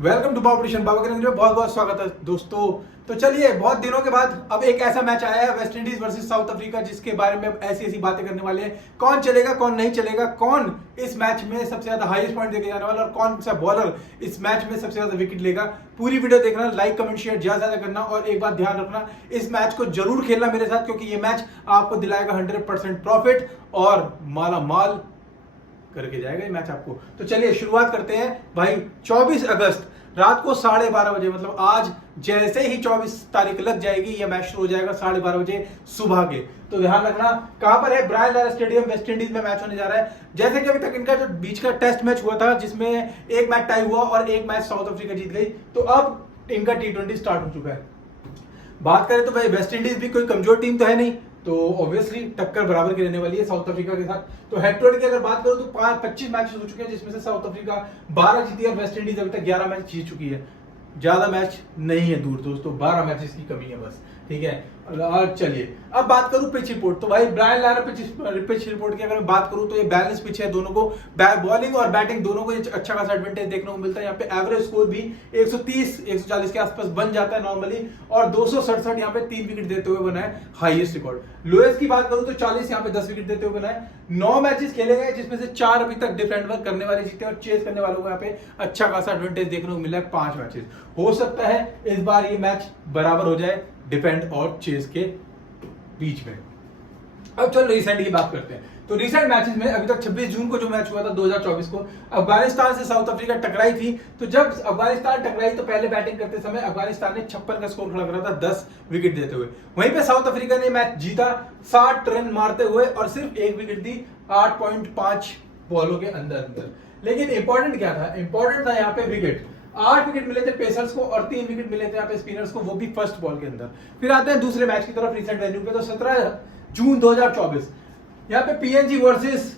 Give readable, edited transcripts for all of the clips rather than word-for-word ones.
Welcome to population बाबा के में बहुत बहुत स्वागत है दोस्तों। तो चलिए, बहुत दिनों के बाद अब एक ऐसा मैच आया है West Indies versus south Africa, जिसके बारे में अब ऐसी ऐसी बातें करने वाले हैं। कौन चलेगा, कौन नहीं चलेगा, कौन इस मैच में सबसे ज्यादा हाईएस्ट पॉइंट देके जाने वाला और कौन सा बॉलर इस मैच में सबसे ज्यादा विकेट लेगा। पूरी वीडियो देखना, लाइक कमेंट शेयर ज्यादा करना और एक बात ध्यान रखना, इस मैच को जरूर खेलना मेरे साथ, क्योंकि ये मैच आपको दिलाएगा 100% प्रॉफिट और माला माल करके जाएगा ये मैच आपको। तो चलिए शुरुआत करते हैं भाई। 24 अगस्त रात को 12:30 बजे, मतलब आज जैसे ही 24 तारीख लग जाएगी ये मैच शुरू हो जाएगा 12:30 बजे सुबह के। तो ध्यान रखना कहां पर है, Brian Lara stadium, West Indies में मैच होने जा रहा है। जैसे कि अभी तक इनका जो बीच का टेस्ट मैच हुआ था जिसमें एक मैच टाई हुआ और एक मैच साउथ अफ्रीका जीत गई, तो अब इनका T20 स्टार्ट हो चुका है। बात करें तो भाई वेस्ट इंडीज भी कोई कमजोर टीम तो है नहीं, तो ऑब्वियसली टक्कर बराबर की रहने वाली है साउथ अफ्रीका के साथ। तो हेड टू हेड की अगर बात करूं तो 25 मैचेस हो चुके हैं, जिसमें से साउथ अफ्रीका 12 जीती है और वेस्ट इंडीज अभी तक 11 मैच जीत चुकी है। ज्यादा मैच नहीं है दूर दोस्तों, 12 मैचेस की कमी है बस, ठीक है। और चलिए अब बात करूं पिच रिपोर्ट। तो भाई ब्रायन लारा पिच रिपोर्ट की अगर मैं बात करूं तो ये बैलेंस पिच है, दोनों को बॉलिंग और बैटिंग दोनों को अच्छा खासा एडवांटेज देखने को मिलता है। यहाँ पे एवरेज स्कोर भी 130-140 के आसपास बन जाता है नॉर्मली, और 267 यहाँ पे 3 विकेट देते हुए बना है हाईएस्ट रिकॉर्ड। लोएस्ट की बात करूं तो 40 यहाँ पे 10 विकेट देते हुए बना है। 9 मैचेस खेले गए जिसमें से 4 अभी तक डिफेंड वर्क करने वाले जीते और चेस करने वालों को यहाँ पे अच्छा खासा एडवांटेज देखने को मिला है। 5 मैचेस हो सकता है इस बार ये मैच बराबर हो जाए डिफेंड और चेस के बीच में। अब चलो रिसेंट की बात करते हैं। तो रिसेंट मैचेस में अभी तक 26 जून को जो मैच हुआ था 2024 को, अफगानिस्तान से साउथ अफ्रीका टकराई थी। तो जब अफगानिस्तान टकराई तो पहले बैटिंग करते समय अफगानिस्तान ने 56 का स्कोर खड़ा करा था 10 विकेट देते हुए। वहीं पे साउथ अफ्रीका ने मैच जीता 60 रन मारते हुए और सिर्फ 1 विकेट दी 8.5 बॉलों के अंदर। लेकिन इंपॉर्टेंट क्या था, इंपॉर्टेंट था यहाँ पे विकेट। 8 विकेट मिले थे पेसर्स को और 3 विकेट मिले थे यहाँ पे स्पिनर्स को, वो भी फर्स्ट बॉल के अंदर। फिर आते हैं दूसरे मैच की तरफ रिसेंट वेन्यू पे। तो 17 जून 2024 यहाँ पे पीएनजी वर्सेस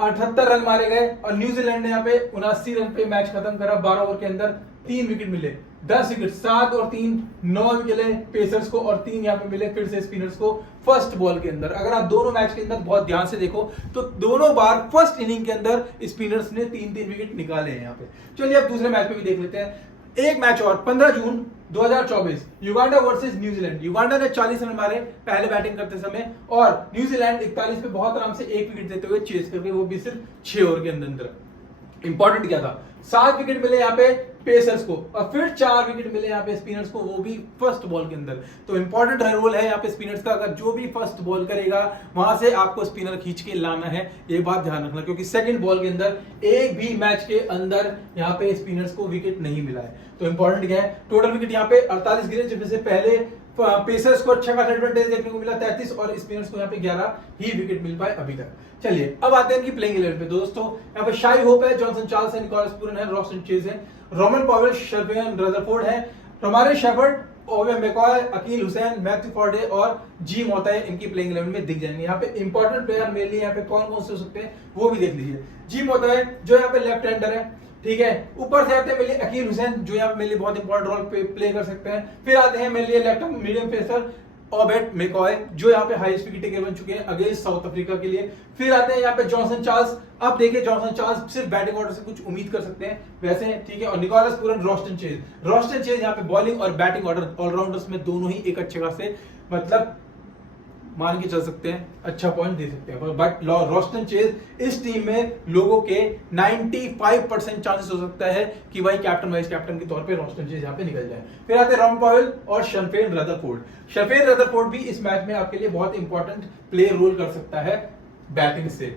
78 रन मारे गए और न्यूजीलैंड ने यहाँ पे 79 रन पे मैच खत्म करा। 12 ओवर के अंदर 3 विकेट मिले, 10 विकेट, 7 और 3 9 विकेट मिले पेसर्स को और 3 यहाँ पे मिले फिर से स्पिनर्स को फर्स्ट बॉल के अंदर। अगर आप दोनों मैच के अंदर बहुत ध्यान से देखो तो दोनों बार फर्स्ट इनिंग के अंदर स्पिनर्स ने 3-3 विकेट निकाले हैं यहाँ पे। चलिए अब दूसरे मैच पे भी देख लेते हैं। एक मैच और 15 जून 2024 युगांडा वर्सेस न्यूजीलैंड। युगांडा ने 40 रन मारे पहले बैटिंग करते समय और न्यूजीलैंड 41 पे बहुत आराम से 1 विकेट देते हुए चेस करके, वो भी सिर्फ 6 ओवर के अंदर। इंपॉर्टेंट क्या था, 7 विकेट मिले यहाँ पे पेसर्स को और फिर 4 विकेट मिले यहाँ पे स्पिनर्स को, वो भी फर्स्ट बॉल के अंदर। तो इंपॉर्टेंट रोल है यहाँ पे स्पिनर्स का। अगर जो भी फर्स्ट बॉल करेगा वहां से आपको स्पिनर खींच के लाना है, ये बात ध्यान रखना, क्योंकि सेकंड बॉल के अंदर एक भी मैच के अंदर यहाँ पे स्पिनर्स को विकेट नहीं मिला है। तो इंपॉर्टेंट क्या है, टोटल विकेट यहाँ पे 48 गिरे, जिसमें से पहले पेसर्स को अच्छा खासा एडवांटेज देखने को मिला 33 और स्पिनर्स को यहाँ पे 11 ही विकेट मिल पाए अभी तक। चलिए अब आते हैं इनकी प्लेइंग 11 पे। दोस्तों यहाँ पे शाई होप है, जॉनसन चार्ल्स है, निकोलस पूरन है, रॉस्टन चेज है, रोमन पॉवेल, शर्फियन रदरफोर्ड है, रोमारे शेफर्ड, ओवे McCoy, Akeal Hosein, Matthew Forde और जी मोताए इनकी प्लेइंग 11 में दिख जाएंगे। यहाँ पे इंपॉर्टेंट प्लेयर मेरे लिए यहाँ पे कौन कौन से हो सकते हैं वो भी देख लीजिए। जी मोताए जो यहाँ पे लेफ्ट हैंडर है, ठीक है। ऊपर से आते हैं मेरे लिए अकील हुसैन जो यहाँ पे मेरे लिए बहुत इंपॉर्टेंट रोल प्ले कर सकते हैं। फिर आते हैं मेरे लिए लेफ्ट मीडियम पेसर ओबेट मैकॉय जो यहाँ पे हाईएस्ट विकेट टेकर बन चुके हैं अगेंस्ट साउथ अफ्रीका के लिए। फिर आते हैं यहाँ पे जॉनसन चार्ल्स। अब देखिए जॉनसन चार्ल्स सिर्फ बैटिंग ऑर्डर से कुछ उम्मीद कर सकते हैं वैसे, ठीक है। और निकोलस पूरन, रॉस्टन चेज यहाँ पे बॉलिंग और बैटिंग ऑर्डर ऑलराउंडर्स में दोनों ही एक अच्छे खासे, मतलब मान के चल सकते हैं, अच्छा पॉइंट दे सकते हैं। बट रॉस्टन चेज इस टीम में लोगों के 95% चांसेस हो सकता है कि भाई कैप्टन वाइस कैप्टन के तौर पे रॉस्टन चेज यहाँ पे निकल जाए। फिर आते हैं रॉन पॉवेल और शर्फेन रदरफोर्ड भी इस मैच में आपके लिए बहुत इंपॉर्टेंट प्ले रोल कर सकता है बैटिंग से।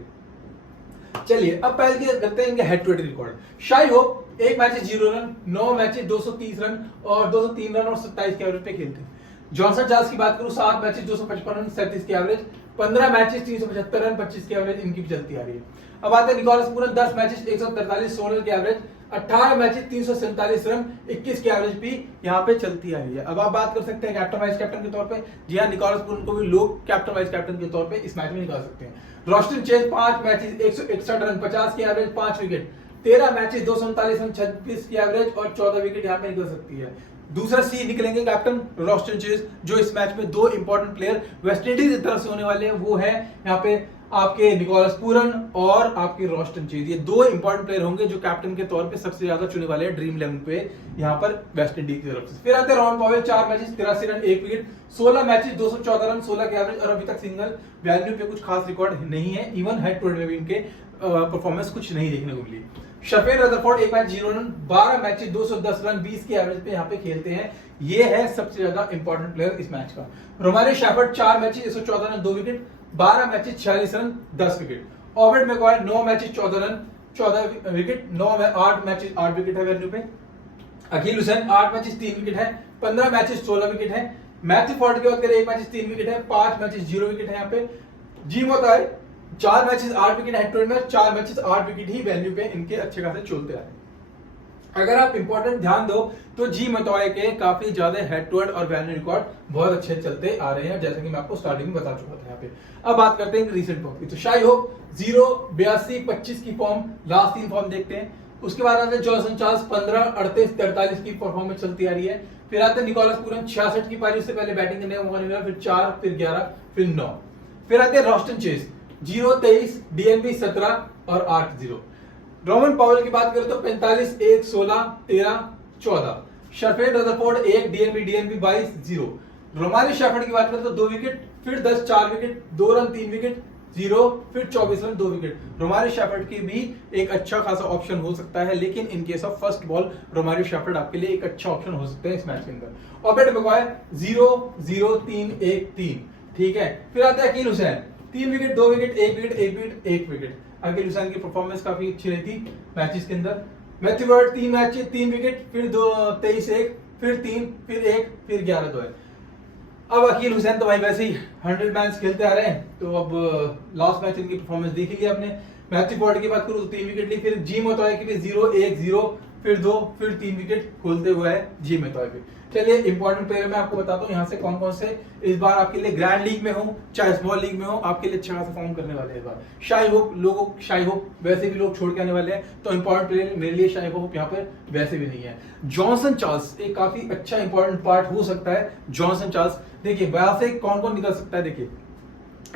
चलिए अब पहले करते हैं इनके head to head record. Shai Hope 1 match 0 run, 9 match 230 run और 203 रन और 27 के एवरेज पे खेलते हैं। जॉनसन चार्ल्स की बात करूं 7 मैचेस 255 रन 37 के एवरेज, 15 मैचेस 375 रन 25 के एवरेज इनकी भी चलती आ रही है। अब आते हैं निकोलस पूरन 10 मैचेस 143 16 के एवरेज, 18 मैचेस 347 रन 21 के एवरेज भी यहाँ पे चलती आ रही है। अब आप बात कर सकते हैं कैप्टन वाइस कैप्टन के तौर पे, जी हाँ, निकोलस पूरन को भी लोग कैप्टन वाइस कैप्टन के तौर पे इस मैच में निकाल सकते हैं। रॉस्टन चेज 5 मैचेस 161 रन 50 के एवरेज, 5 विकेट, 13 मैचेस 239 रन 26 के एवरेज और 14 विकेट यहाँ पे निकल सकती है। दूसरा सी निकलेंगे कैप्टन रॉस्टन चेज, जो इस मैच में 2 इंपॉर्टेंट प्लेयर वेस्ट इंडीज की तरफ से होने वाले हैं, वो है यहाँ पे आपके निकोलस पूरन और आपके रोस्टन चेज, ये दो इंपॉर्टेंट प्लेयर होंगे जो कैप्टन के तौर पे सबसे ज्यादा चुने वाले हैं ड्रीम 11 पे यहाँ पर वेस्ट इंडीज की तरफ से। फिर आते हैं Ron Powell, 4 matches 83 run 1 wicket, 16 matches 214 run 16 के एवरेज, और अभी तक सिंगल वैल्यू पे कुछ खास रिकॉर्ड नहीं है। इवन हेड टू हेड में भी इनके परफॉर्मेंस कुछ नहीं देखने को मिली। Sherfane Rutherford 1 match 0 run, 12 matches 210 run 20 के एवरेज पे यहाँ पे खेलते हैं। ये है सबसे ज्यादा इंपॉर्टेंट प्लेयर इस मैच का। Romario Shepherd 4 matches 114 run 2 wicket, 12 matches 46 run 10 wicket. Obed McCoy 9 matches 14 run 14 wicket, 8 matches 8 wicket है वैल्यू पे। अकील हुसैन 8 मैचेस 3 विकेट है, 15 मैचेस 16 विकेट है। मैथ्यू फोर्ड की बात करें 1 मैचेस 3 विकेट है, 5 मैचेस 0 विकेट है यहाँ पे। G Motie 4 matches 8 wicket head to head में, 4 मैचेस 8 विकेट ही वैल्यू पे इनके अच्छे खासे चलते आ रहे हैं। अगर आप इंपॉर्टेंट ध्यान दो तो जी मतॉय के काफी ज्यादा हेड टू हेड और वैल्यू रिकॉर्ड बहुत अच्छे चलते आ रहे हैं, जैसा कि मैं आपको स्टार्टिंग में बता चुका था यहाँ पे। अब बात करते हैं रिसेंट फॉर्म की। तो शाई होप 0 82 25 की फॉर्म, लास्ट 3 फॉर्म देखते हैं। उसके बाद आते हैं जॉनसन चार्ल्स 15 38 43 की परफॉर्मेंस चलती आ रही है। फिर आते हैं निकोलस पूरन 66 की पारी, उससे पहले बैटिंग करने का मौका नहीं मिला, फिर 4 फिर 11 फिर 9। फिर आते हैं रोस्टन चेज 0 23 डीएनबी 17 और 8 0। रोमन पॉवेल की बात करें तो 45 1 16 13 14। शफेन रदरफोर्ड 1 डीएनबी 22 0। रोमारियो शेफर्ड की बात करें तो 2 विकेट, फिर 10 4 विकेट, 2 रन 3 विकेट 0, फिर 24 रन 2 विकेट। रोमारियो शेफर्ड की भी एक अच्छा खासा ऑप्शन हो सकता है, लेकिन in case of first ball Romario shepherd आपके लिए एक अच्छा ऑप्शन हो सकता है इस मैच के अंदर। ऑबर्ट मैकवायर 0 0 3 1 3, ठीक है। फिर आता है Akeal Hosein 3 wicket 2 wicket 1 wicket 1 wicket 1 wicket. Akeal Hosein की परफॉर्मेंस काफी अच्छी रही थी मैचेस के अंदर। मैथ्यू वर्ड 3 मैच 3 विकेट, फिर 23 1, फिर 3 फिर 1 फिर 11 2 है। अब अकील हुसैन तो भाई वैसे ही 100 मैच खेलते आ रहे हैं, तो अब लास्ट मैच इनकी परफॉर्मेंस देख ली आपने। मैथ्यू वर्ड की बात करूं तो 3 विकेट ली, फिर जी मतॉय की भी 0 1 0, फिर 2 फिर 3 विकेट खोलते हुए है जी मतॉय भी। चलिए इंपॉर्टेंट प्लेयर मैं आपको बताता हूँ यहाँ से कौन कौन से इस बार आपके लिए ग्रैंड लीग में हो चाहे स्मॉल लीग में हो आपके लिए अच्छा खासा फॉर्म करने वाले हैं इस बार। शाई होप वैसे भी लोग छोड़ के आने वाले हैं, तो इंपॉर्टेंट प्लेयर मेरे लिए शाई होप यहाँ पर वैसे भी नहीं है। जॉनसन चार्ल्स एक काफी अच्छा इंपॉर्टेंट पार्ट हो सकता है। जॉनसन चार्ल्स देखिए वहां से कौन कौन निकल सकता है, देखिए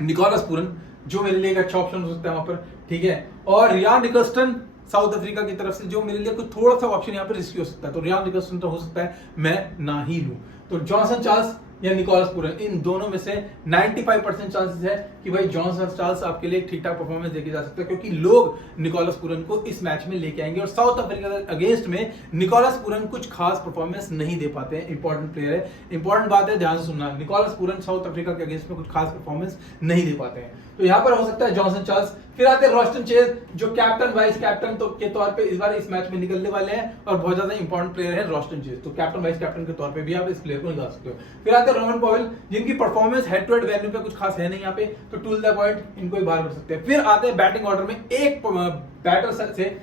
निकोलस पूरन जो मेरे लिए एक अच्छा ऑप्शन हो सकता है वहां पर, ठीक है, और रियान निकल्सन साउथ अफ्रीका की तरफ से जो मेरे लिए कुछ थोड़ा सा ऑप्शन यहाँ पे रिस्की हो सकता है, तो रियान निकल्सन तो हो सकता है मैं ना ही लूं। तो जॉनसन चार्ल्स या निकोलस पूरन इन दोनों में से 95% चांसेस है कि भाई जॉनसन चार्ल्स आपके लिए ठीक ठाक परफॉर्मेंस देके जा सकता है, क्योंकि लोग निकोलस पूरन को इस मैच में लेके आएंगे और साउथ अफ्रीका के अगेंस्ट में निकोलस पूरन कुछ खास परफॉर्मेंस नहीं दे पाते हैं। इंपॉर्टेंट प्लेयर है, इंपॉर्टेंट बात है, ध्यान से सुनना, निकोलस पूरन साउथ अफ्रीका के अगेंस्ट में कुछ खास परफॉर्मेंस नहीं दे पाते हैं, तो यहाँ पर हो सकता है जॉनसन चार्ल्स। फिर आते हैं रोस्टन चेज जो कैप्टन वाइस कैप्टन तो के तौर पे इस बार इस मैच में निकलने वाले हैं और बहुत ज्यादा इंपॉर्टेंट प्लेयर है रोस्टन चेज, तो कैप्टन वाइस कैप्टन के तौर पे भी आप इस प्लेयर को निकाल सकते हो। फिर आते हैं रोमन पॉवेल जिनकी performance head to head value पे कुछ खास है नहीं यहाँ पे, तो टूल द पॉइंट इनको ही बाहर कर सकते हैं। फिर आते हैं बैटिंग ऑर्डर में एक बैटर से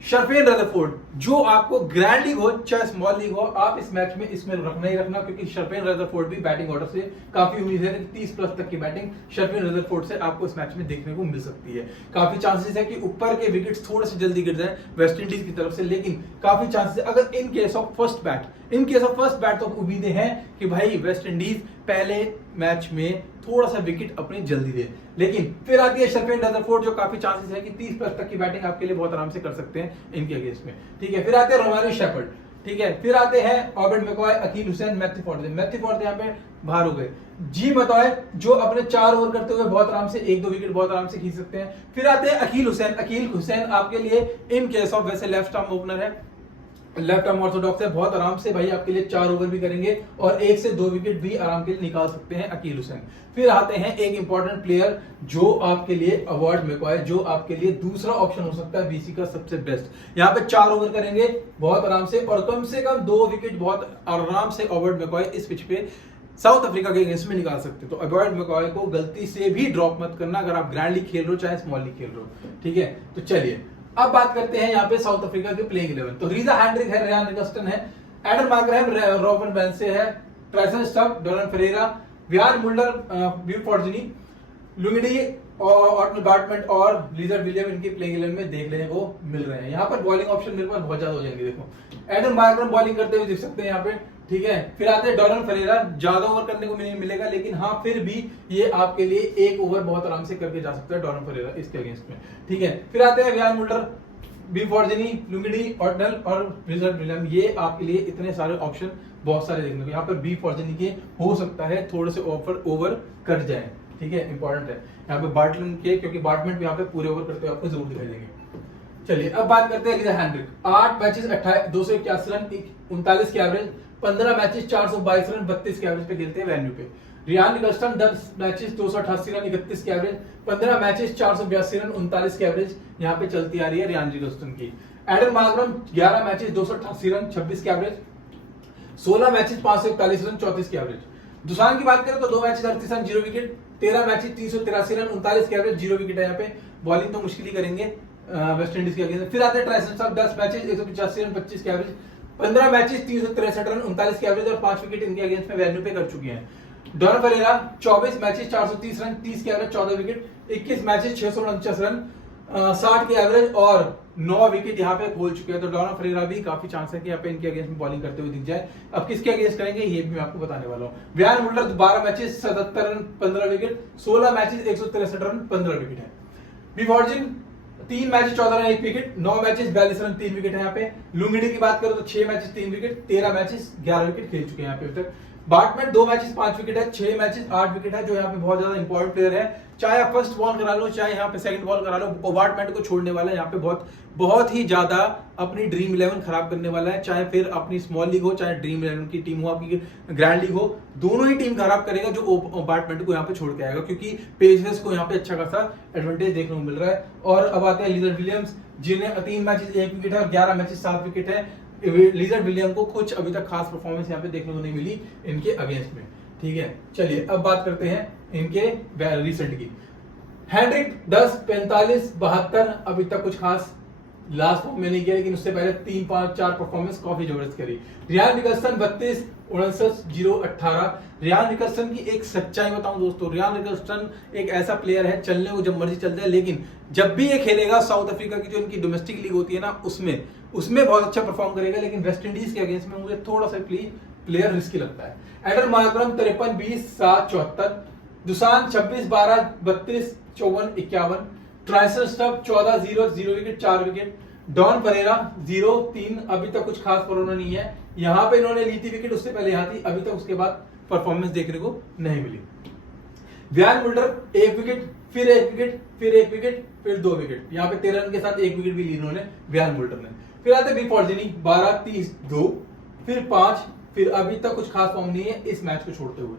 शफेन रदरफोर्ड, जो आपको ग्रैंड लीग हो चाहे स्मॉल लीग हो आप इस मैच में इसमें रखना ही रखना, क्योंकि शफेन रदरफोर्ड भी बैटिंग ऑर्डर से काफी उम्मीद है कि 30 प्लस तक की बैटिंग शफेन रदरफोर्ड से आपको इस मैच में देखने को मिल सकती है। काफी चांसेस है कि ऊपर के विकेट्स थोड़े से जल्दी गिर जाए वेस्ट इंडीज की तरफ से, लेकिन काफी चांसेस अगर in case of first bat तो उम्मीदें हैं कि भाई वेस्ट इंडीज पहले मैच में थोड़ा सा विकेट अपनी जल्दी दे, लेकिन फिर आती है शफेन रदरफोर्ड जो काफी चांसेस है कि 30 प्लस तक की बैटिंग आपके लिए बहुत आराम से कर सकते हैं इनके अगेंस्ट में, ठीक है। फिर आते हैं रोमारियो शेफर्ड, ठीक है, फिर आते हैं Obed McCoy, Akeal Hosein, Matthew Forde यहाँ पे बाहर हो गए। जी मतॉय जो अपने 4 ओवर करते हुए बहुत आराम से 1-2 विकेट बहुत आराम से खींच सकते हैं। फिर आते हैं अकील हुसैन आपके लिए इन केस ऑफ वैसे लेफ्ट आर्म ओपनर है, लेफ्ट आर्म ऑर्थोडॉक्स है, बहुत आराम से भाई आपके लिए 4 ओवर भी करेंगे और 1 से 2 विकेट भी आराम के लिए निकाल सकते हैं अकील हुसैन। फिर आते हैं एक इंपॉर्टेंट प्लेयर जो आपके लिए अवार्ड मैकवायर, जो आपके लिए दूसरा ऑप्शन हो सकता है बीसी का सबसे बेस्ट। यहाँ पे 4 ओवर करेंगे बहुत आराम से और कम से कम 2 विकेट बहुत आराम से अवार्ड मैकवायर इस पिच पे साउथ अफ्रीका के अगेंस्ट में निकाल सकते हो। तो अवार्ड मैकवायर को गलती से भी ड्रॉप मत करना अगर आप ग्रैंड लीग खेल रहे हो चाहे स्मॉल लीग खेल रहे हो, ठीक है। तो चलिए अब बात करते हैं यहाँ पे साउथ अफ्रीका के प्लेइंग 11। तो रीजा हैंड्रिक है, रियान निकल्सन है, एडम मार्ग्रैम, रॉबिन बेंसे है, ट्रेसन स्टफ, डोरन फेरेरा, वियार मुल्डर, ब्यूफोर्जिनी, लुंगडी, और बैटमैन और लीजर विलियम इनके प्लेइंग 11 में देख लेने को मिल रहे हैं। यहाँ पर बॉलिंग ऑप्शन मेरे पास बहुत ज्यादा हो जाएंगे। देखो एडम मार्करम बॉलिंग करते हुए दिख सकते हैं यहाँ पे, ठीक है। फिर आते हैं डॉलन फरेरा, ज्यादा ओवर करने को नहीं मिलेगा, लेकिन हाँ फिर भी ये आपके लिए एक ओवर बहुत आराम से करके जा सकता है डॉलन फरेरा इसके अगेंस्ट में, ठीक है। फिर आते हैं व्यान मुल्टर, बी फॉर्जनी, लुंगिडी, ऑर्डनल और रिजर्व विलियम। ये आपके लिए इतने सारे ऑप्शन बहुत सारे देखने को। यहाँ पर बी फॉर्जनी के हो सकता है थोड़े से ओवर कट जाए, ठीक है, इंपॉर्टेंट है। यहाँ पे बार्टलन के, क्योंकि बार्टमैन भी यहाँ पे पूरे ओवर करते हुए आपको जरूर दिखाई देंगे। चलिए अब बात करते हैं लीजा हेनरिक। 8 मैचेस 281 रन, 39 की एवरेज, 15 मैचेस 422 रन, 32 की एवरेज पे खेलते हैं वेन्यू पे। रियान निकल्सन 10 मैचेस 288 रन, 31 की एवरेज, 15 मैचेस 482 रन, 39 की एवरेज यहाँ पे चलती आ रही है रियान निकल्सन की। एडम मार्करम 11 मैचेस 288 रन, 26 की एवरेज, 16 मैचेस 541 रन, 34 की एवरेज। दुसान की बात करें तो 2 matches 38 run, 0 wicket, 13 matches 383 run, 39 की एवरेज, 0 विकेट है यहाँ पे। बॉलिंग तो मुश्किल ही करेंगे वेस्ट इंडीज के अगेंस्ट। फिर आते हैं ट्राइसन साहब, 10 मैचेस 185 रन, 25 की एवरेज, 15 मैचेस 363 रन, 39 की एवरेज और 5 विकेट इनके अगेंस्ट में वेन्यू पे कर चुके हैं। डॉन फरेरा 24 मैचेस 430 रन, 30 की एवरेज, 14 विकेट, 21 मैचेस 649 रन, 60 की एवरेज और 9 विकेट यहाँ पे खोल चुके हैं। तो डॉन फरेरा भी काफी चांस है कि यहाँ पे इनके अगेंस्ट में बॉलिंग करते हुए दिख जाए। अब किसके अगेंस्ट करेंगे ये भी मैं आपको बताने वाला हूँ। Wiaan Mulder 12 matches 77 run, 15 wicket, 16 matches 163 run, 15 wicket है। B Fortuin 3 matches 14 run, 1 wicket, 9 matches 42 run, 3 wicket है यहाँ पे। लुंगिडी की बात करो तो 6 मैचेस 3 विकेट, 13 मैचेस 11 विकेट खेल चुके हैं यहाँ पे अभी तक। बार्टमैन 2 मैचेस 5 विकेट है, 6 मैचेस 8 विकेट है, जो यहाँ पे बहुत ज्यादा इंपॉर्टेंट प्लेयर है। चाहे आप फर्स्ट बॉल करा लो, चाहे यहाँ पे सेकंड बॉल करा लो, बार्टमैन को छोड़ने वाला है यहाँ पे बहुत ही ज्यादा अपनी ड्रीम 11 खराब करने वाला है। चाहे फिर अपनी स्मॉल लीग हो, चाहे ड्रीम 11 की टीम हो, आपकी ग्रैंड लीग हो, दोनों ही टीम खराब करेगा जो बार्टमैन को यहाँ पे छोड़ के आएगा, क्योंकि पेसर्स को यहाँ पे अच्छा खासा एडवांटेज देखने को मिल रहा है। और अब आते हैं लीजर विलियम्स, जिन्हें 3 मैचेस 1 विकेट है और 11 मैचेस 7 विकेट है। लीजर विलियम को कुछ अभी तक खास परफॉर्मेंस यहाँ पे देखने को नहीं मिली इनके अगेंस्ट में, ठीक है। चलिए अब बात करते हैं इनके रिसेंट की। हेनरिक 10, 45, 72 अभी तक कुछ खास लास्ट फॉर्म में नहीं किया, लेकिन उससे पहले 3, 5, 4 परफॉर्मेंस काफी जबरदस्त करी। रियान निकल्सन 32, 59, 0, 18। रियान निकल्सन की एक सच्चाई बताऊं दोस्तों, रियान निकल्सन एक ऐसा प्लेयर है, चलने को जब मर्जी चलता है, लेकिन जब भी ये खेलेगा साउथ अफ्रीका की जो इनकी डोमेस्टिक लीग होती है ना, उसमें बहुत अच्छा परफॉर्म करेगा, लेकिन वेस्ट इंडीज के अगेंस्ट में मुझे थोड़ा सा प्लेयर रिस्की लगता है। Aiden Markram 53, 20, 7, 74। Dussen 26, 12, 32, 54, 51। Tristan Stubbs 14, 0, 0 wicket, 4 wicket. Don Ferreira 0, 3, अभी तक कुछ खास परफॉर्मेंस नहीं है। यहाँ पे इन्होंने ली थी विकेट, उससे पहले यहाँ थी, अभी तक उसके बाद परफॉर्मेंस देखने को नहीं मिली। व्यान मुल्टर 1 विकेट, फिर 1 विकेट, फिर 1 विकेट, फिर 2 विकेट। यहाँ पे 13 रन के साथ 1 विकेट भी ली इन्होंने व्यान मुल्टर ने। फिर आते बी फॉर्जिनी 12, 30, 2, फिर 5, फिर अभी तक कुछ खास फॉर्म नहीं है इस मैच को छोड़ते हुए।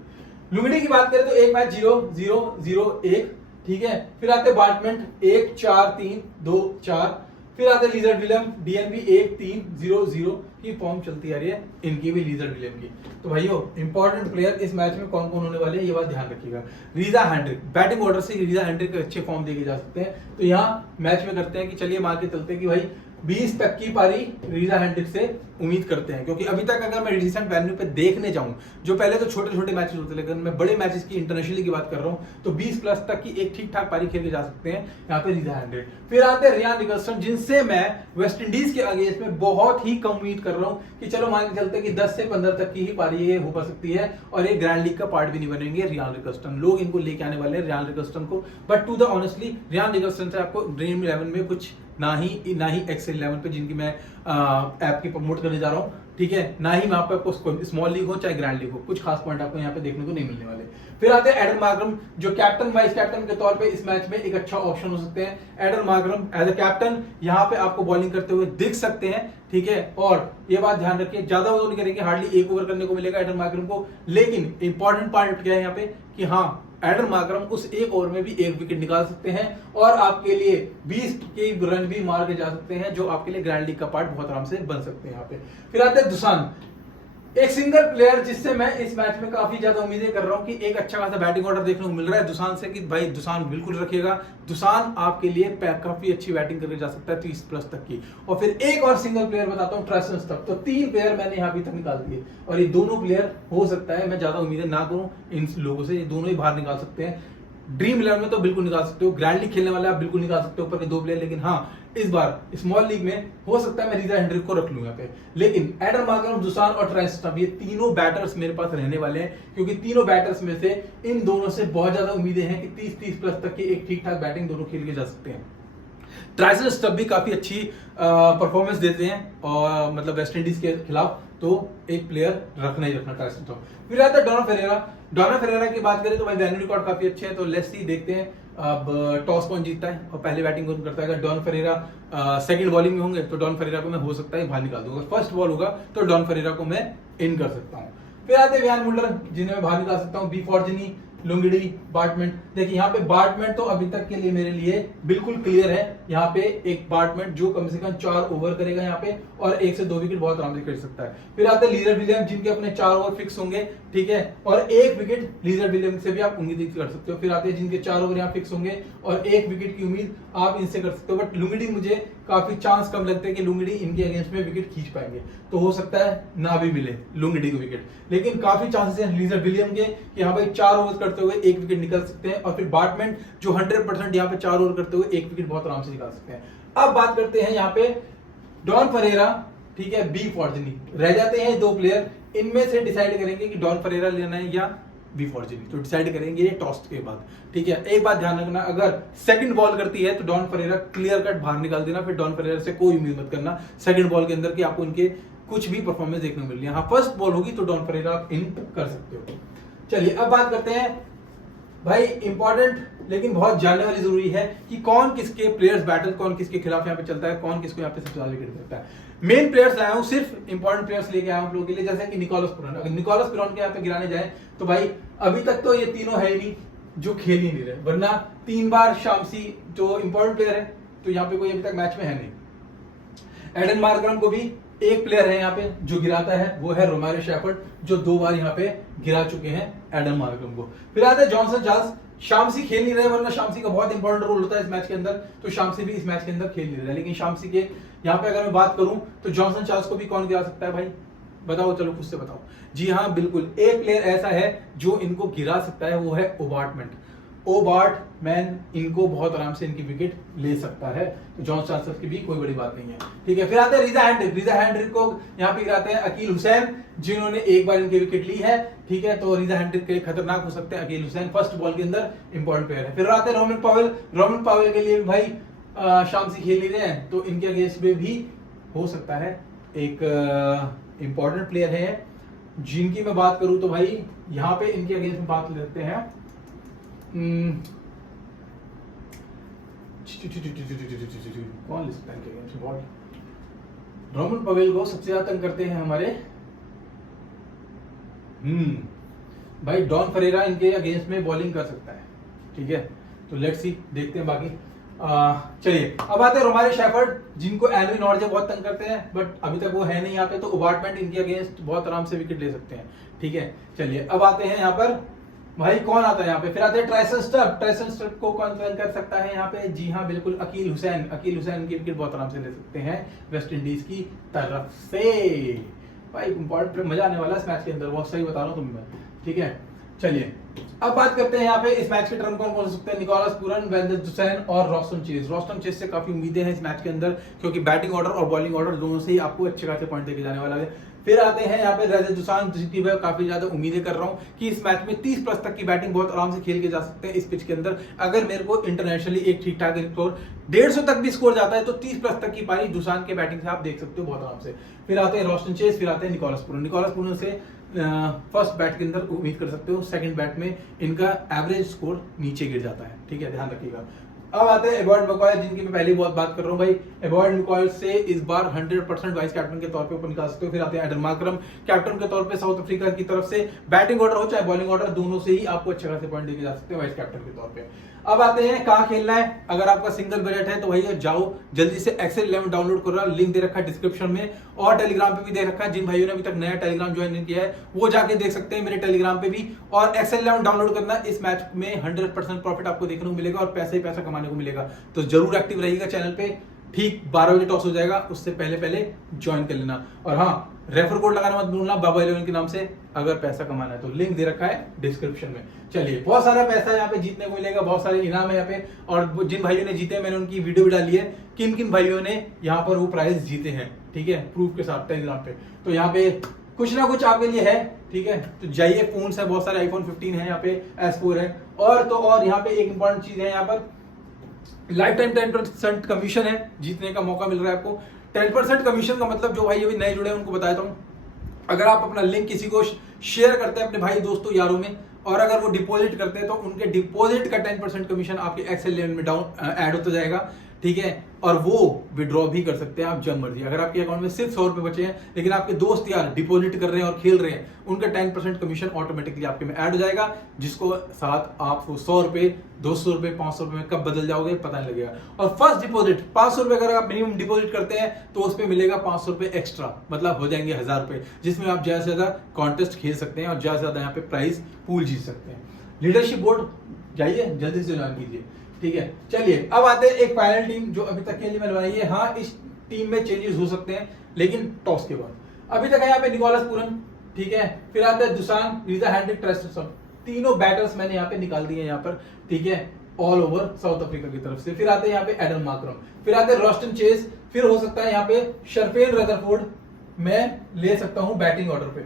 लुंगिडी की बात करें तो 1 मैच 0, 0, 0, 1, ठीक है। फिर आते बार्टमैन 1, 4, 3, 2, 4। फिर आते लीजर विलियम, डीएनबी 1, 3, 0, 0 की फॉर्म चलती आ रही है इनकी भी, लीजर विलियम की। तो भाइयों इंपॉर्टेंट प्लेयर इस मैच में कौन कौन होने वाले हैं ये बात ध्यान रखिएगा। रीजा हेनरिक, बैटिंग ऑर्डर से रीजा हेनरिक अच्छे फॉर्म देके जा सकते हैं, तो यहाँ मैच में करते हैं कि चलिए मान के चलते हैं कि भाई 20 तक की पारी रीजा हेनरिक से उम्मीद करते हैं, क्योंकि अभी तक अगर मैं रिसेंट वैल्यू पे देखने जाऊं, जो पहले तो छोटे छोटे मैचेस होते, लेकिन मैं बड़े मैचेस की इंटरनेशनल की बात कर रहा हूं, तो 20 प्लस तक की एक ठीक ठाक पारी खेल के जा सकते हैं यहाँ पे रीजा हेनरिक। फिर आते हैं रियान निकल्सन, जिनसे मैं वेस्ट इंडीज के अगेंस्ट में बहुत ही कम उम्मीद कर रहा हूं कि चलो मान के चलते हैं कि 10 से 15 तक की ही पारी ये हो पा सकती है, और एक ग्रैंड लीग का पार्ट भी नहीं बनेंगे रियान निकल्सन। लोग इनको लेके आने वाले हैं रियान निकल्सन को, but to the honestly Ryan Nicholson से आपको ड्रीम 11 में कुछ ना ही एक्सेल 11 पे, जिनकी मैं ऐप की प्रमोट करने जा रहा हूँ, ठीक है, ना ही मैं आपको स्मॉल लीग हो चाहे ग्रैंड लीग हो, कुछ खास पॉइंट आपको यहाँ पे देखने को नहीं मिलने वाले। फिर आते हैं एडम मार्करम, जो कैप्टन वाइस कैप्टन के तौर पे इस मैच में एक अच्छा ऑप्शन हो सकते हैं। Adam Markram as a captain यहाँ पे आपको बॉलिंग करते हुए दिख सकते हैं, ठीक है। और ये बात ध्यान रखिए, ज्यादा ओवर नहीं करेंगे, हार्डली 1 ओवर करने को मिलेगा एडम मार्करम को, लेकिन इंपॉर्टेंट पॉइंट क्या है यहाँ पे कि हाँ एडम मार्करम उस 1 ओवर में भी 1 विकेट निकाल सकते हैं और आपके लिए 20 के रन भी मार के जा सकते हैं, जो आपके लिए ग्रैंड लीग का पार्ट बहुत आराम से बन सकते हैं यहाँ पे। फिर आते हैं दुसान, एक सिंगल प्लेयर जिससे मैं इस मैच में काफी ज्यादा उम्मीदें कर रहा हूं कि एक अच्छा खासा बैटिंग ऑर्डर देखने को मिल रहा है दुसान से, कि भाई दुसान बिल्कुल रखिएगा, दुसान आपके लिए काफी अच्छी बैटिंग करके जा सकता है 30 प्लस तक की। और फिर एक और सिंगल प्लेयर बताता हूं, ट्राइसन तक। तो 3 प्लेयर मैंने यहाँ अभी तक निकाल दिए, और ये दोनों प्लेयर हो सकता है, मैं ज्यादा उम्मीदें ना करूं इन लोगों से, ये दोनों ही बाहर निकाल सकते हैं। ड्रीम 11 में तो बिल्कुल निकाल सकते हो, ग्रैंड लीग खेलने वाले आप बिल्कुल निकाल सकते हो ऊपर के 2 प्लेयर, लेकिन हाँ इस बार स्मॉल लीग में हो सकता है मैं रीजा हेंड्रिक को रख लूं यहाँ पे। लेकिन एडम मार्करम, दुसान और ट्राइसन स्टफ, ये तीनों बैटर्स मेरे पास रहने वाले हैं, क्योंकि तीनों बैटर्स में से इन दोनों से बहुत ज्यादा उम्मीदें हैं कि 30-30 प्लस तक की एक ठीक ठाक बैटिंग दोनों खेल के जा सकते हैं। ट्राइसन स्टफ भी काफी अच्छी परफॉर्मेंस देते हैं और मतलब वेस्ट इंडीज के खिलाफ, तो एक प्लेयर रखना ही रखना ट्राइसन स्टफ। फिर आता है डोना फेरेरा। डोना फेरेरा की बात करें तो भाई वैन्यू रिकॉर्ड काफी अच्छे हैं, तो लेट्स सी देखते हैं अब टॉस कौन जीतता है और पहले बैटिंग कौन करता है। अगर डॉन फेरेरा सेकंड बॉलिंग में होंगे तो डॉन फेरेरा को मैं हो सकता है बाहर निकाल दूंगा, फर्स्ट बॉल होगा तो डॉन फेरेरा को मैं इन कर सकता हूँ। फिर आते हैं व्यान मुल्डर, जिन्हें मैं बाहर निकाल सकता हूँ, बी फॉर्जनी, लुंगडी, बार्टमेंट। देखिए यहाँ पे बार्टमेंट तो अभी तक के लिए मेरे लिए बिल्कुल क्लियर है। यहाँ पे एक बार्टमेंट जो कम से कम 4 ओवर करेगा यहाँ पे और 1 से 2 विकेट बहुत आराम से कर सकता है। फिर आते हैं लीजर विलियम, जिनके अपने 4 ओवर फिक्स होंगे, ठीक है, और 1 विकेट लीजर विलियम से भी आप उम्मीद कर सकते हो। फिर आते हैं जिनके 4 ओवर यहाँ फिक्स होंगे और 1 विकेट की उम्मीद आप इनसे कर सकते हो। बट लुंगडी मुझे काफी चांस कम लगते हैं कि लुंगडी इनके अगेंस्ट में विकेट खींच पाएंगे, तो हो सकता है ना भी मिले लुंगडी को विकेट, लेकिन काफी चांसेस हैं लीजर विलियम के कि हाँ भाई 4 ओवर करते हुए 1 विकेट निकल सकते हैं। और फिर बार्टमेंट जो 100% यहाँ पे 4 ओवर करते हुए 1 विकेट बहुत आराम से निकाल सकते हैं। अब बात करते हैं यहाँ पे डॉन फरेरा, ठीक है, बी फॉर्जनी। रह जाते हैं 2 प्लेयर, इनमें से डिसाइड करेंगे कि डॉन फरेरा लेना है या बी फॉर्जनी, तो डिसाइड करेंगे ये टॉस के बाद, ठीक है। एक बात ध्यान रखना, अगर सेकंड बॉल करती है तो डॉन फरेरा क्लियर कट बाहर निकाल देना, फिर डॉन फरेरा से कोई उम्मीद मत करना सेकंड बॉल के अंदर कि आपको इनके कुछ भी परफॉर्मेंस देखने को मिल रही है। हाँ फर्स्ट बॉल होगी तो डॉन फरेरा आप इन कर सकते हो। चलिए अब बात करते हैं भाई इंपॉर्टेंट लेकिन बहुत जानने वाली जरूरी है कि कौन किसके प्लेयर्स बैटल, कौन किसके खिलाफ यहाँ पे चलता है, कौन किसको यहाँ पे सबसे ज्यादा विकेट देता है। मेन प्लेयर्स लाया हूँ, सिर्फ इंपॉर्टेंट प्लेयर्स लेके आया हूँ आप लोगों के लिए, जैसे कि निकोलस पुरान। अगर निकोलस पुरान के यहाँ पे गिराने जाए तो भाई अभी तक तो ये तीनों है ही नहीं जो खेल ही नहीं रहे, वरना 3 बार शामसी जो इंपॉर्टेंट प्लेयर है तो यहाँ पे कोई अभी तक मैच में है नहीं। एडन मार्करम को भी एक प्लेयर है यहाँ पे जो गिराता है, वो है रोमारियो शेफर्ड, जो 2 बार यहाँ पे गिरा चुके हैं एडन मार्करम को। फिर आते हैं जॉनसन चार्ल्स। शामसी खेल नहीं रहे, वरना शामसी का बहुत इंपॉर्टेंट रोल होता है इस मैच के अंदर, तो शामसी भी इस मैच के अंदर खेल नहीं रहे। लेकिन शामसी के यहाँ पे अगर मैं बात करूं तो जॉनसन चार्ल्स को भी कौन गिरा सकता है भाई, बताओ, चलो खुद से बताओ। जी हाँ बिल्कुल, एक प्लेयर ऐसा है जो इनको गिरा सकता है, वो है ओबार्टमेंट। ओबार्ट मैन इनको बहुत आराम से इनकी विकेट ले सकता है, तो जॉन चार्ल्स की भी कोई बड़ी बात नहीं है, ठीक है। फिर आते हैं रीजा हेंड्रिक। रीजा हेंड्रिक को यहाँ पे गिराते हैं अकील हुसैन, जिन्होंने एक बार इनकी विकेट ली है, ठीक है, तो रीजा हेंड्रिक के लिए खतरनाक हो सकते हैं अकील हुसैन, फर्स्ट बॉल के अंदर इंपॉर्टेंट प्लेयर है। फिर आते हैं रोमन पावेल। रोमन पावेल के लिए भाई शामसी खेल नहीं रहे हैं, तो इनके अगेंस्ट में भी हो सकता है एक इंपॉर्टेंट प्लेयर है, जिनकी मैं बात करूं तो भाई यहाँ पे इनके अगेंस्ट में बात लेते हैं कौन ले सकता है रोमन पवेल को सबसे ज्यादा तंग करते हैं हमारे भाई डॉन फरेरा इनके अगेंस्ट में बॉलिंग कर सकता है, ठीक है, तो लेट्स सी, देखते हैं बाकी। चलिए अब आते हैं रोमारियो शेफर्ड, जिनको एल्विन नॉर्जे बहुत तंग करते हैं, बट अभी तक वो है नहीं यहाँ पे, तो ओबार्टमेंट इनके अगेंस्ट बहुत आराम से विकेट ले सकते हैं, ठीक है। चलिए अब आते हैं यहाँ पर भाई कौन आता है यहाँ पे, फिर आते हैं ट्राइसन स्टफ। ट्राइसन स्टफ को कौन कर सकता है यहाँ पे, जी हाँ बिल्कुल अकील हुसैन। अकील हुसैन की विकेट बहुत आराम से ले सकते हैं वेस्ट इंडीज की तरफ से। भाई इंपॉर्टेंट मजा आने वाला है इस मैच के अंदर, बहुत सही बता रहा हूँ तुम्हें, ठीक है। चलिए अब बात करते हैं यहाँ पे इस मैच के टर्न कौन हो सकते हैं, निकोलस पुरन, वेंदर हुसैन और रॉस्टन चेज। रॉस्टन चेज से काफी उम्मीदें हैं इस मैच के अंदर, क्योंकि बैटिंग ऑर्डर और बॉलिंग ऑर्डर दोनों से ही आपको अच्छे खासे पॉइंट देके जाने वाला है। फिर आते हैं यहाँ पे रेजत दुसान, जिसकी मैं काफी ज्यादा उम्मीदें कर रहा हूँ कि इस मैच में 30 प्लस तक की बैटिंग बहुत आराम से खेल के जा सकते हैं इस पिच के अंदर। अगर मेरे को इंटरनेशनली एक ठीक ठाक स्कोर 150 तक भी स्कोर जाता है तो 30 प्लस तक की पारी दुसान के बैटिंग से आप देख सकते हो बहुत आराम से। फिर आते हैं रॉस्टन चेज, फिर आते हैं निकोलस पुरन। निकोलस पुरन से फर्स्ट बैट के अंदर उम्मीद कर सकते हो, सेकंड बैट में इनका एवरेज स्कोर नीचे गिर जाता है, ठीक है, ध्यान रखिएगा। अब आते हैं एबॉर्ड मैकॉय, जिनकी मैं पहले बहुत बात कर रहा हूँ भाई। एबॉर्ड मैकॉय से इस बार 100% वाइस कैप्टन के तौर पे ऊपर निकाल सकते हो। फिर आते हैं एडन मार्करम, कैप्टन के तौर पे साउथ अफ्रीका की तरफ से, बैटिंग ऑर्डर हो चाहे बॉलिंग ऑर्डर, दोनों से ही आपको अच्छे खासे पॉइंट देके जा सकते हैं वाइस कैप्टन के तौर पे। अब आते हैं कहाँ खेलना है। अगर आपका सिंगल बजट है तो भैया जाओ जल्दी से एक्सेल 11 डाउनलोड करो, लिंक दे रखा है डिस्क्रिप्शन में, और टेलीग्राम पे भी दे रखा है। जिन भाइयों ने अभी तक नया टेलीग्राम ज्वाइन नहीं किया है वो जाके देख सकते हैं मेरे टेलीग्राम पे भी। और एक्सेल 11 डाउनलोड करना, इस मैच में 100% प्रॉफिट आपको देखने को मिलेगा और पैसा ही पैसा कमाने को मिलेगा, तो जरूर एक्टिव रहिएगा चैनल पे। ठीक 12 बजे टॉस हो जाएगा, उससे पहले पहले ज्वाइन कर लेना। और हाँ, रेफर कोड लगाना मत भूलना बाबा 11 के नाम से अगर पैसा कमाना है तो, लिंक दे रखा है डिस्क्रिप्शन में। चलिए, बहुत सारा पैसा यहाँ पे जीतने को मिलेगा, बहुत सारे इनाम है यहाँ पे, और जिन भाइयों ने जीते मैंने उनकी वीडियो भी डाली है, किन किन भाइयों ने यहाँ पर वो प्राइज जीते हैं, ठीक है, प्रूफ के साथ टेलीग्राम पे। तो यहाँ पे कुछ ना कुछ आपके लिए है, ठीक है। तो जाइए, फोन है बहुत सारे, आईफोन 15 है यहाँ पे, S4 है, और तो और यहाँ पे एक इंपॉर्टेंट चीज है, यहाँ पर लाइफ टाइम 10% कमीशन है, जीतने का मौका मिल रहा है आपको। 10% कमीशन का मतलब, जो भाई अभी नए जुड़े हैं उनको बता देता हूँ, अगर आप अपना लिंक किसी को शेयर करते हैं अपने भाई दोस्तों यारों में, और अगर वो डिपॉजिट करते हैं तो उनके डिपॉजिट का 10% कमीशन आपके एक्सेल लेवल में डाउन ऐड होता जाएगा, ठीक है। और वो विड्रॉ भी कर सकते हैं आप जब मर्जी। अगर आपके अकाउंट में सिर्फ 100 रुपए बचे हैं, लेकिन आपके दोस्त यार डिपॉजिट कर रहे हैं और खेल रहे हैं, उनका 10% कमीशन ऑटोमेटिकली आपके में ऐड हो जाएगा, जिसको साथ आप 100 रुपए, 200 रुपए, 500 रुपए में कब बदल जाओगे पता नहीं लगेगा। और फर्स्ट डिपॉजिट 500 रुपए अगर आप मिनिमम डिपॉजिट करते हैं तो उस पर मिलेगा 500 रुपए एक्स्ट्रा, मतलब हो जाएंगे 1000 रुपए, जिसमें आप ज्यादा से ज्यादा कॉन्टेस्ट खेल सकते हैं और ज्यादा से ज्यादा यहाँ पे प्राइस पूल जीत सकते हैं। लीडरशिप बोर्ड जाइए, जल्दी से ज्वाइन कीजिए, ठीक है। चलिए, अब आते हैं एक फाइनल टीम जो अभी तक के लिए मैंने बनाई है। हाँ, इस टीम में चेंजेस हो सकते हैं, लेकिन टॉस के बाद। अभी तक है यहाँ पे निकोलस पूरन, ठीक है, फिर आता है दुसान, रीजा हैंड्रिक, ट्रेस्टरसन, तीनों बैटर्स मैंने यहाँ पे निकाल दिए यहाँ पर, ठीक है, ऑल ओवर साउथ अफ्रीका की तरफ से। फिर आते हैं यहाँ पे एडम मार्करम, फिर आते हैं रॉस्टन चेज, फिर हो सकता है यहाँ पे शर्फेन रदरफोर्ड मैं ले सकता हूँ बैटिंग ऑर्डर पे,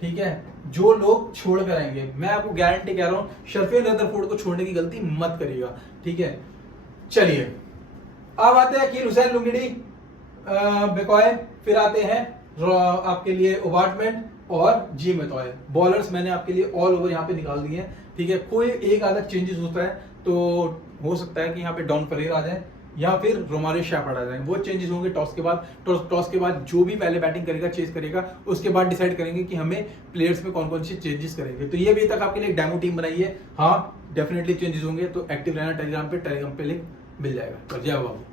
ठीक है, जो लोग छोड़ कर आएंगे। मैं आपको गारंटी कह रहा हूं, शर्फेन रदरफोर्ड को छोड़ने की गलती मत करिएगा, ठीक है। चलिए, अब आते हैं अकील हुसैन लुंगिडी, बेकॉय, फिर आते हैं आपके लिए ओबार्टमेंट और जी मेथॉय। बॉलर्स मैंने आपके लिए ऑल ओवर यहाँ पे निकाल दिए हैं, ठीक है। कोई एक आधा चेंजेस होता है तो हो सकता है कि यहाँ पे डॉन परेर आ जाए या फिर रोमारियो शेफर्ड आ जाएंगे, वो चेंजेस होंगे टॉस के बाद। टॉस के बाद जो भी पहले बैटिंग करेगा, चेस करेगा, उसके बाद डिसाइड करेंगे कि हमें प्लेयर्स में कौन कौन सी चेंजेस करेंगे। तो ये अभी तक आपके लिए डेमो टीम बनाई है। हाँ, डेफिनेटली चेंजेस होंगे, तो एक्टिव रहना टेलीग्राम पे, टेलीग्राम पे लिंक मिल जाएगा। तो जय बाबू।